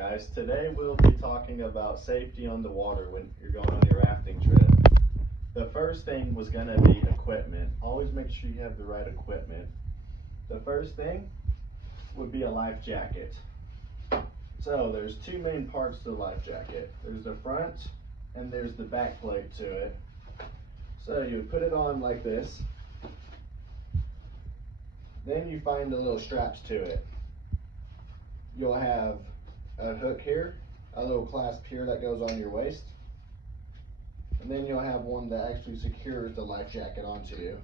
guys. Today we'll be talking about safety on the water when you're going on your rafting trip. The first thing was going to be equipment. Always make sure you have the right equipment. The first thing would be a life jacket. So there's two main parts to the life jacket. There's the front and there's the back plate to it. So you would put it on like this. Then you find the little straps to it. You'll have a hook here, a little clasp here that goes on your waist, and then you'll have one that actually secures the life jacket onto you.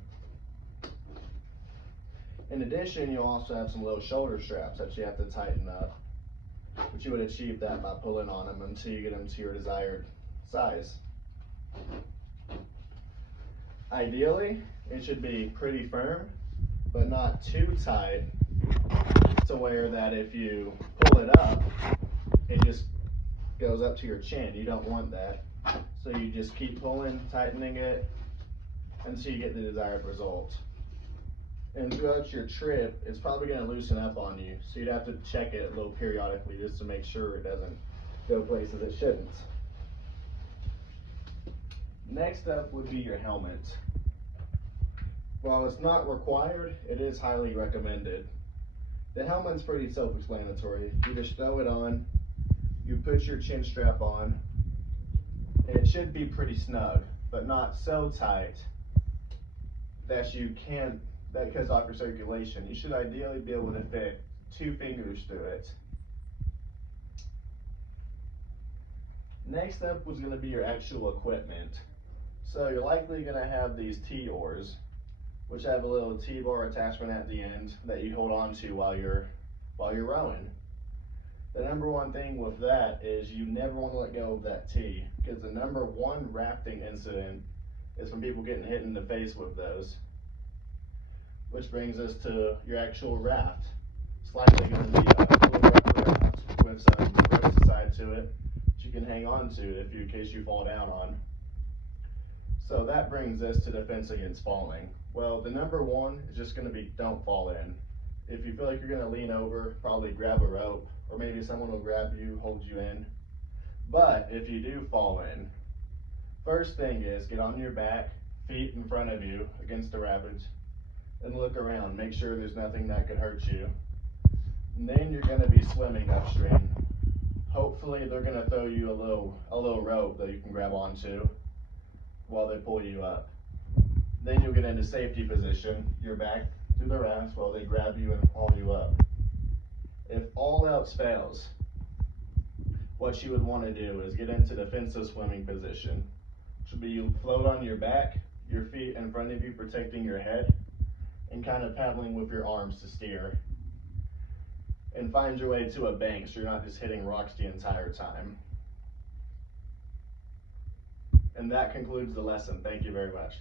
In addition, you'll also have some little shoulder straps that you have to tighten up, but you would achieve that by pulling on them until you get them to your desired size. Ideally, it should be pretty firm, but not too tight to where that if you pull it up, it just goes up to your chin. You don't want that. So you just keep pulling, tightening it until you get the desired result. And throughout your trip, it's probably going to loosen up on you. So you'd have to check it a little periodically just to make sure it doesn't go places it shouldn't. Next up would be your helmet. While it's not required, it is highly recommended. The helmet's pretty self-explanatory. You just throw it on, you put your chin strap on, and it should be pretty snug, but not so tight that that cuts off your circulation. You should ideally be able to fit 2 fingers through it. Next up was going to be your actual equipment. So you're likely going to have these T-oars, which have a little T-bar attachment at the end that you hold on to while you're rowing. The number one thing with that is you never want to let go of that T, because the number one rafting incident is from people getting hit in the face with those. Which brings us to your actual raft. It's likely going to be a little rubber raft with some ropes tied to it that you can hang on to in case you fall down on. So that brings us to defense against falling. Well, the number one is just going to be don't fall in. If you feel like you're going to lean over, probably grab a rope, or maybe someone will grab you, hold you in. But if you do fall in, first thing is get on your back, feet in front of you against the rapids, and look around. Make sure there's nothing that could hurt you. And then you're going to be swimming upstream. Hopefully they're going to throw you a little rope that you can grab onto while they pull you up. Then you'll get into safety position, your back to the raft while they grab you and haul you up. If all else fails, what you would want to do is get into defensive swimming position, which would be you float on your back, your feet in front of you protecting your head, and kind of paddling with your arms to steer. And find your way to a bank so you're not just hitting rocks the entire time. And that concludes the lesson. Thank you very much.